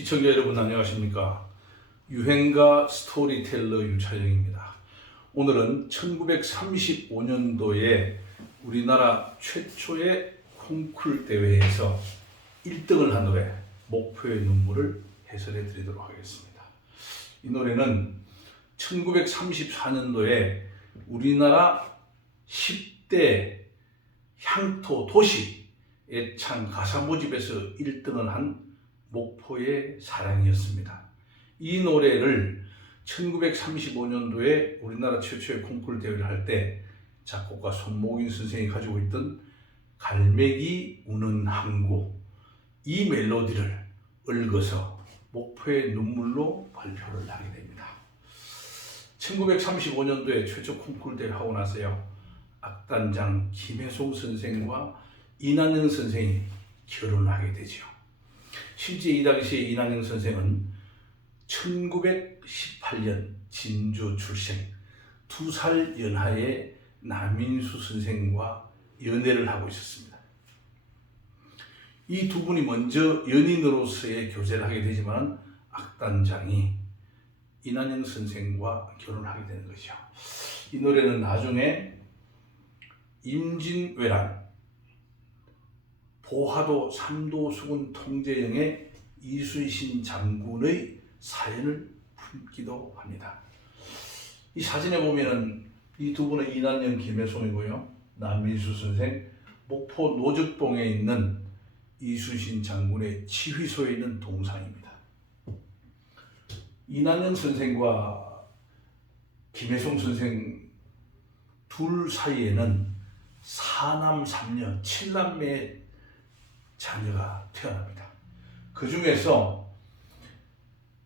시청자 여러분 안녕하십니까? 유행가 스토리텔러 유차영입니다. 오늘은 1935년도에 우리나라 최초의 콩쿨 대회에서 1등을 한 노래 목표의 눈물을 해설해 드리도록 하겠습니다. 이 노래는 1934년도에 우리나라 10대 향토 도시 애창 가사 모집에서 1등을 한 목포의 사랑이었습니다. 이 노래를 1935년도에 우리나라 최초의 콩쿠르 대회를 할 때 작곡가 손목인 선생이 가지고 있던 갈매기 우는 항구 이 멜로디를 읊어서 목포의 눈물로 발표를 하게 됩니다. 1935년도에 최초 콩쿠르 대회를 하고 나서요, 악단장 김혜송 선생과 이난영 선생이 결혼하게 되죠. 실제 이 당시에 이난영 선생은 1918년 진주 출생, 2살 연하의 남인수 선생과 연애를 하고 있었습니다. 이 두 분이 먼저 연인으로서의 교제를 하게 되지만 악단장이 이난영 선생과 결혼하게 되는 것이죠. 이 노래는 나중에 임진왜란, 보하도 삼도수군 통제령의 이순신 장군의 사연을 품기도 합니다. 이 사진에 보면은 이 두 분은 이난영 김혜송이고요, 남민수 선생, 목포 노적봉에 있는 이순신 장군의 지휘소에 있는 동상입니다. 이난영 선생과 김혜송 선생 둘 사이에는 4남 3녀 7남매의 자녀가 태어납니다. 그 중에서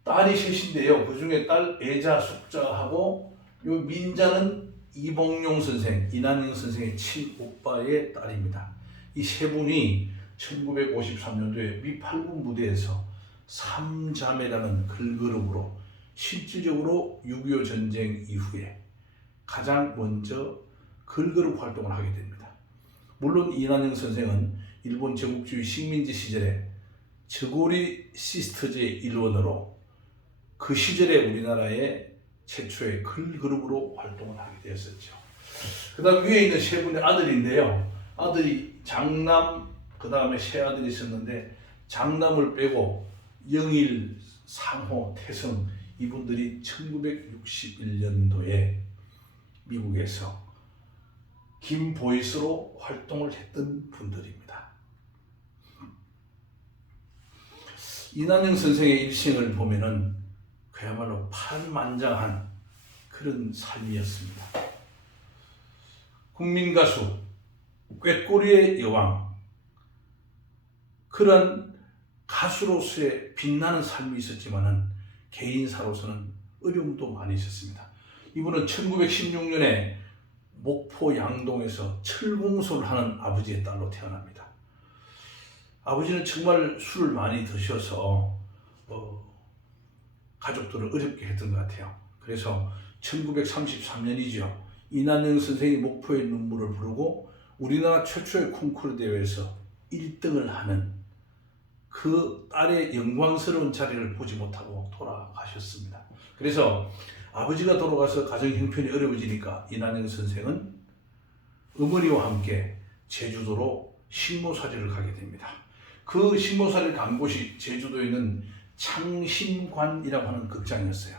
딸이 셋인데요. 그 중에 딸 애자, 숙자하고 요 민자는 이봉용 선생, 이난영 선생의 친오빠의 딸입니다. 이 세 분이 1953년도에 미8군 무대에서 삼자매라는 걸그룹으로 실질적으로 6.25 전쟁 이후에 가장 먼저 걸그룹 활동을 하게 됩니다. 물론 이난영 선생은 일본 제국주의 식민지 시절에 저고리 시스터즈의 일원으로 그 시절에 우리나라의 최초의 걸그룹으로 활동을 하게 되었었죠. 그 다음 위에 있는 세 분의 아들인데요. 아들이 장남, 그 다음에 세 아들이 있었는데 장남을 빼고 영일, 상호, 태성 이분들이 1961년도에 미국에서 김보이스로 활동을 했던 분들입니다. 이난영 선생의 일생을 보면은 그야말로 파란만장한 그런 삶이었습니다. 국민가수, 꾀꼬리의 여왕, 그런 가수로서의 빛나는 삶이 있었지만은 개인사로서는 어려움도 많이 있었습니다. 이분은 1916년에 목포 양동에서 철공소를 하는 아버지의 딸로 태어납니다. 아버지는 정말 술을 많이 드셔서 가족들을 어렵게 했던 것 같아요. 그래서 1933년이죠. 이난영 선생이 목포의 눈물을 부르고 우리나라 최초의 콩쿠르 대회에서 1등을 하는 그 딸의 영광스러운 자리를 보지 못하고 돌아가셨습니다. 그래서 아버지가 돌아가서 가정 형편이 어려워지니까 이난영 선생은 어머니와 함께 제주도로 식모살이를 가게 됩니다. 그 식모살이를 간 곳이 제주도에 있는 창신관이라고 하는 극장이었어요.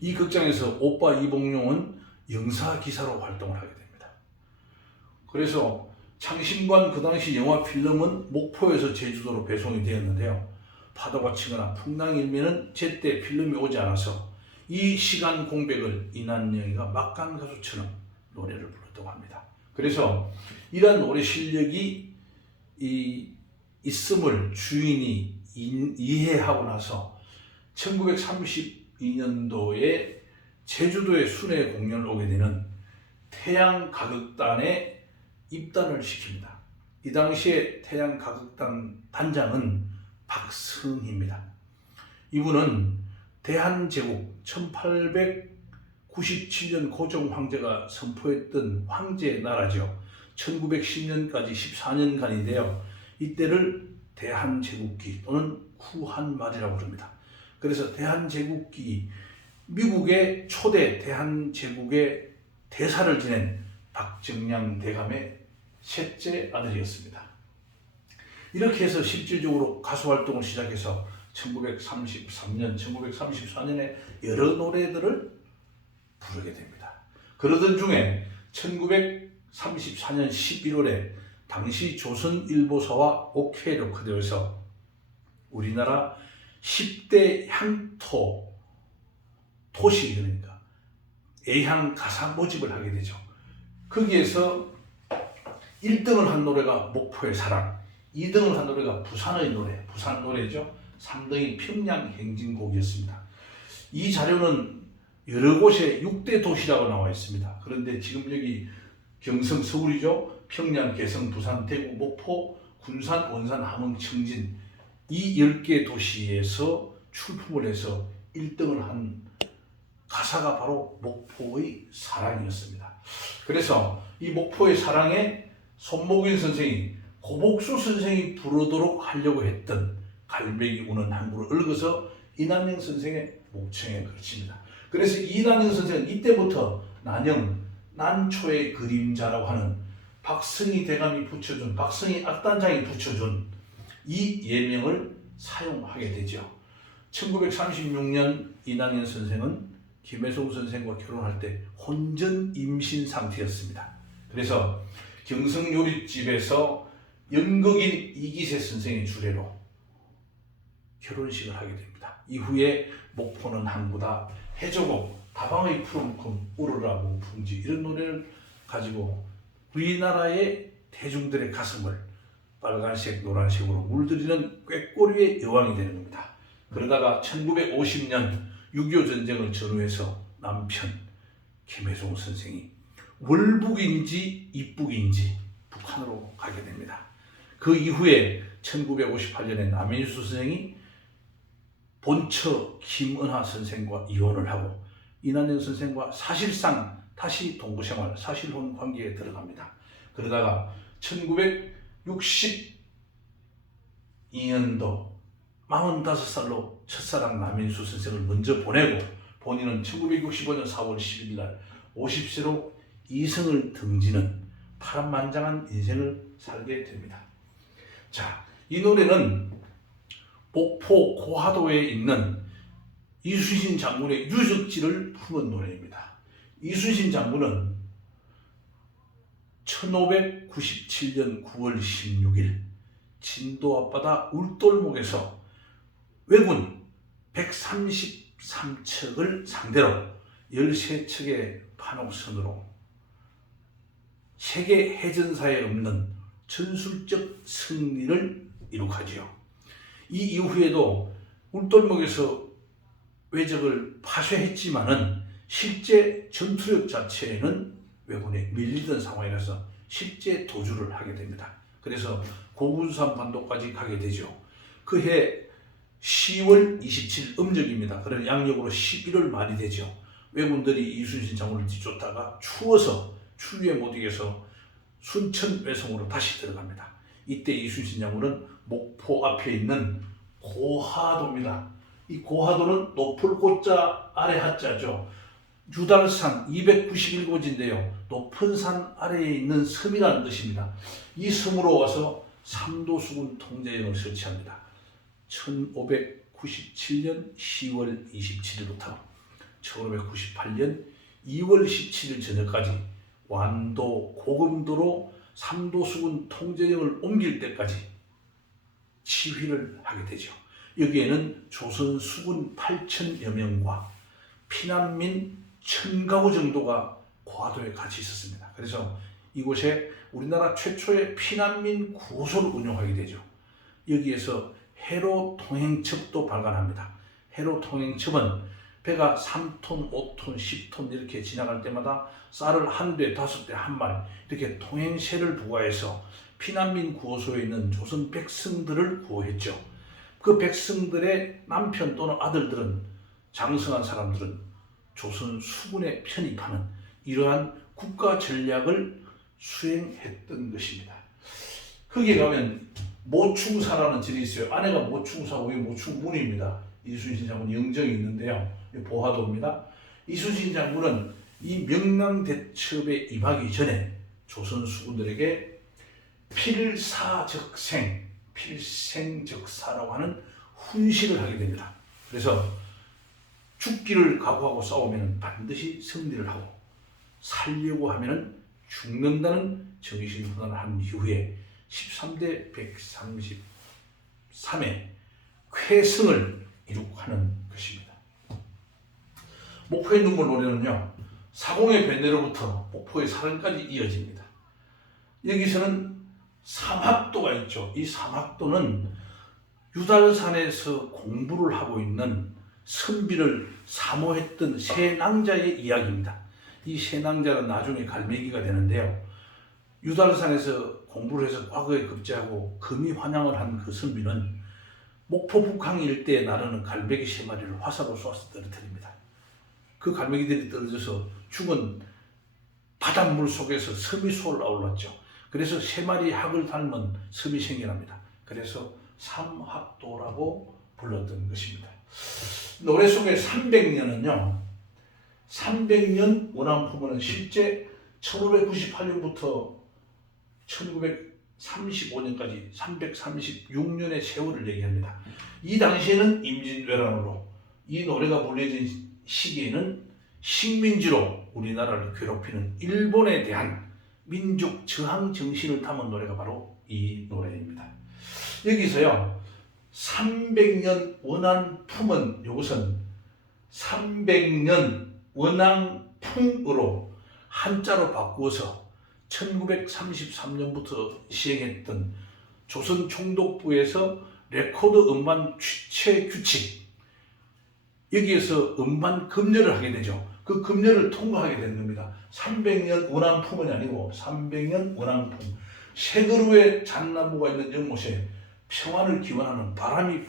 이 극장에서 오빠 이봉룡은 영사기사로 활동을 하게 됩니다. 그래서 창신관 그 당시 영화 필름은 목포에서 제주도로 배송이 되었는데요. 파도가 치거나 풍랑이 일면은 제때 필름이 오지 않아서 이 시간 공백을 이난영이가 막간 가수처럼 노래를 불렀다고 합니다. 그래서 이러한 노래 실력이 있음을 주인이 이해하고 나서 1932년도에 제주도의 순회 공연을 오게 되는 태양가극단에 입단을 시킵니다. 이 당시에 태양가극단 단장은 박승희입니다. 이분은 대한제국 1897년 고종 황제가 선포했던 황제의 나라죠. 1910년까지 14년간인데요. 이때를 대한제국기 또는 후한말이라고 부릅니다. 그래서 대한제국기, 미국의 초대 대한제국의 대사를 지낸 박정량 대감의 셋째 아들이었습니다. 이렇게 해서 실질적으로 가수 활동을 시작해서 1933년, 1934년에 여러 노래들을 부르게 됩니다. 그러던 중에 1934년 11월에 당시 조선일보사와 OK 레코드에서 우리나라 10대 향토 도시, 그러니까 애향 가사 모집을 하게 되죠. 거기에서 1등을 한 노래가 목포의 사랑, 2등을 한 노래가 부산의 노래, 부산 노래죠. 3등이 평양 행진곡이었습니다. 이 자료는 여러 곳에 6대 도시라고 나와 있습니다. 그런데 지금 여기 경성, 서울이죠. 평양, 개성, 부산, 대구, 목포, 군산, 원산, 함흥, 청진 이 10개 도시에서 출품을 해서 1등을 한 가사가 바로 목포의 사랑이었습니다. 그래서 이 목포의 사랑에 손목인 선생이, 고복수 선생이 부르도록 하려고 했던 갈매기 우는 항구를 얽어서 이난영 선생의 목청에 걸칩니다. 그래서 이난영 선생은 이때부터 난영, 난초의 그림자라고 하는 박성희 대감이 붙여준, 박성희 악단장이 붙여준 이 예명을 사용하게 되죠. 1936년 이난영 선생은 김혜송 선생과 결혼할 때 혼전 임신 상태였습니다. 그래서 경성요리집에서 연극인 이기세 선생의 주례로 결혼식을 하게 됩니다. 이후에 목포는 항구다, 해조곡, 다방의 푸른 꿈, 우러라 문풍지 이런 노래를 가지고 우리나라의 대중들의 가슴을 빨간색, 노란색으로 물들이는 꾀꼬리의 여왕이 되는 겁니다. 그러다가 1950년 6.25 전쟁을 전후해서 남편 김혜송 선생이 월북인지 입북인지 북한으로 가게 됩니다. 그 이후에 1958년에 남인수 선생이 본처 김은하 선생과 이혼을 하고 이난영 선생과 사실상 다시 동거생활, 사실혼 관계에 들어갑니다. 그러다가 1962년도 45살로 첫사랑 남인수 선생을 먼저 보내고 본인은 1965년 4월 10일 날 50세로 이승을 등지는 파란만장한 인생을 살게 됩니다. 자, 이 노래는 목포 고하도에 있는 이순신 장군의 유적지를 품은 노래입니다. 이순신 장군은 1597년 9월 16일 진도 앞바다 울돌목에서 왜군 133척을 상대로 13척의 판옥선으로 세계 해전사에 없는 전술적 승리를 이룩하지요. 이 이후에도 울돌목에서 왜적을 파쇄했지만은 실제 전투력 자체에는 왜군에 밀리던 상황이라서 실제 도주를 하게 됩니다. 그래서 고군산 반도까지 가게 되죠. 그해 10월 27일 음력입니다. 그래서 양력으로 11월 말이 되죠. 왜군들이 이순신 장군을 뒤쫓다가 추워서 추위에 못 이겨서 순천 외성으로 다시 들어갑니다. 이때 이순신 장군은 목포 앞에 있는 고하도입니다. 이 고하도는 높을 고자 아래 하자죠. 유달산 291고지인데요. 높은 산 아래에 있는 섬이라는 뜻입니다. 이 섬으로 와서 삼도수군 통제령을 설치합니다. 1597년 10월 27일부터 1598년 2월 17일 저녁까지 완도, 고금도로 삼도수군 통제령을 옮길 때까지 치휘를 하게 되죠. 여기에는 조선 수군 8,000여 명과 피난민 1,000가구 정도가 고하도에 같이 있었습니다. 그래서 이곳에 우리나라 최초의 피난민 구호소를 운영하게 되죠. 여기에서 해로 통행첩도 발간합니다. 해로 통행첩은 배가 3톤, 5톤, 10톤 이렇게 지나갈 때마다 쌀을 한 대, 5대, 한 말 이렇게 통행세를 부과해서 피난민 구호소에 있는 조선 백성들을 구호했죠. 그 백성들의 남편 또는 아들들은, 장성한 사람들은 조선 수군에 편입하는 이러한 국가 전략을 수행했던 것입니다. 거기에 가면 모충사라는 절이 있어요. 아내가 모충사고 이 모충문입니다. 이순신 장군 영정이 있는데요. 보화도입니다. 이순신 장군은 이 명랑대첩에 임하기 전에 조선 수군들에게 필생적사라고 하는 훈시를 하게 됩니다. 그래서 죽기를 각오하고 싸우면 반드시 승리를 하고 살려고 하면 죽는다는 정신훈련을 한 이후에 13대 133의 쾌승을 이룩하는 것입니다. 목포의 눈물 노래는요, 사공의 변례로부터 목포의 사랑까지 이어집니다. 여기서는 삼학도가 있죠. 이 삼학도는 유달산에서 공부를 하고 있는 선비를 사모했던 세 낭자의 이야기입니다. 이 세 낭자는 나중에 갈매기가 되는데요. 유달산에서 공부를 해서 과거에 급제하고 금이 환양을 한 그 선비는 목포 북항 일대에 나르는 갈매기 세 마리를 화살로 쏘아서 떨어뜨립니다. 그 갈매기들이 떨어져서 죽은 바닷물 속에서 섬이 솟아올랐죠. 그래서 세 마리 학을 닮은 섬이 생겨납니다. 그래서 삼학도라고 불렀던 것입니다. 노래 속의 300년은요, 300년 원앙품은 실제 1598년부터 1935년까지 336년의 세월을 얘기합니다. 이 당시에는 임진왜란으로 이 노래가 불려진 시기에는 식민지로 우리나라를 괴롭히는 일본에 대한 민족 저항 정신을 담은 노래가 바로 이 노래입니다. 여기서요, 300년 원앙품은 이것은 300년 원앙풍으로 한자로 바꾸어서 1933년부터 시행했던 조선 총독부에서 레코드 음반 취체 규칙, 여기에서 음반 금열을 하게 되죠. 그 금열을 통과하게 되는 겁니다. 300년 원앙품은 아니고 300년 원앙품. 새 그루에 잣나무가 있는 연못에 평안을 기원하는 바람이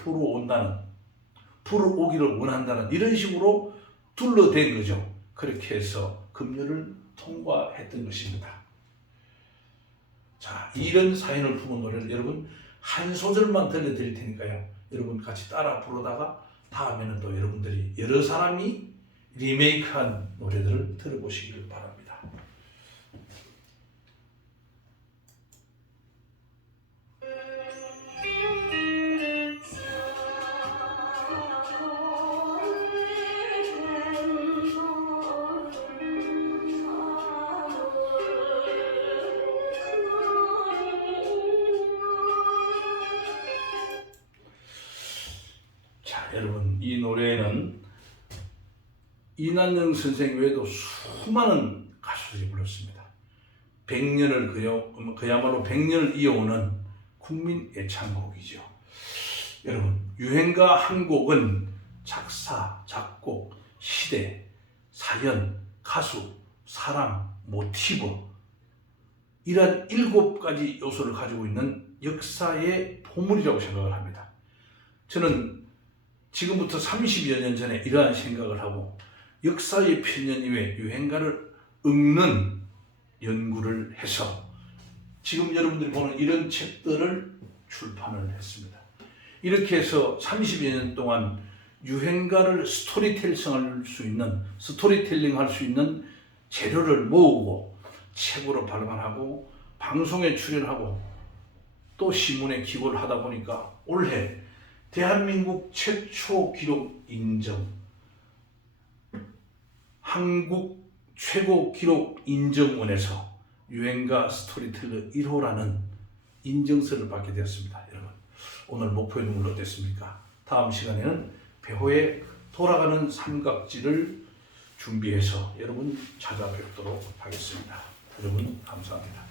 불어오기를 원한다는 이런 식으로 둘러댄 거죠. 그렇게 해서 금열을 통과했던 것입니다. 자, 이런 사연을 품은 노래를 여러분 한 소절만 들려드릴 테니까요. 여러분 같이 따라 부르다가 다음에는 또 여러분들이 여러 사람이 리메이크한 노래들을 들어보시기를 바랍니다. 자, 여러분, 이 노래는 이난영 선생 외에도 수많은 가수들이 불렀습니다. 100년을 그야말로 100년을 이어오는 국민 애창곡이죠. 여러분, 유행가 한 곡은 작사, 작곡, 시대, 사연, 가수, 사람, 모티브 이런 7가지 요소를 가지고 있는 역사의 보물이라고 생각을 합니다. 저는 지금부터 30여 년 전에 이러한 생각을 하고 역사의 편년 이외 유행가를 읽는 연구를 해서 지금 여러분들이 보는 이런 책들을 출판을 했습니다. 이렇게 해서 30여 년 동안 유행가를 스토리텔링할 수 있는 재료를 모으고 책으로 발간하고 방송에 출연하고 또 신문에 기고를 하다 보니까 올해 대한민국 최초 기록 인정 한국 최고 기록 인정원에서 유행가 스토리텔러 1호라는 인정서를 받게 되었습니다. 여러분, 오늘 목포의 눈물 어땠습니까? 다음 시간에는 배호의 돌아가는 삼각지를 준비해서 여러분 찾아뵙도록 하겠습니다. 여러분 감사합니다.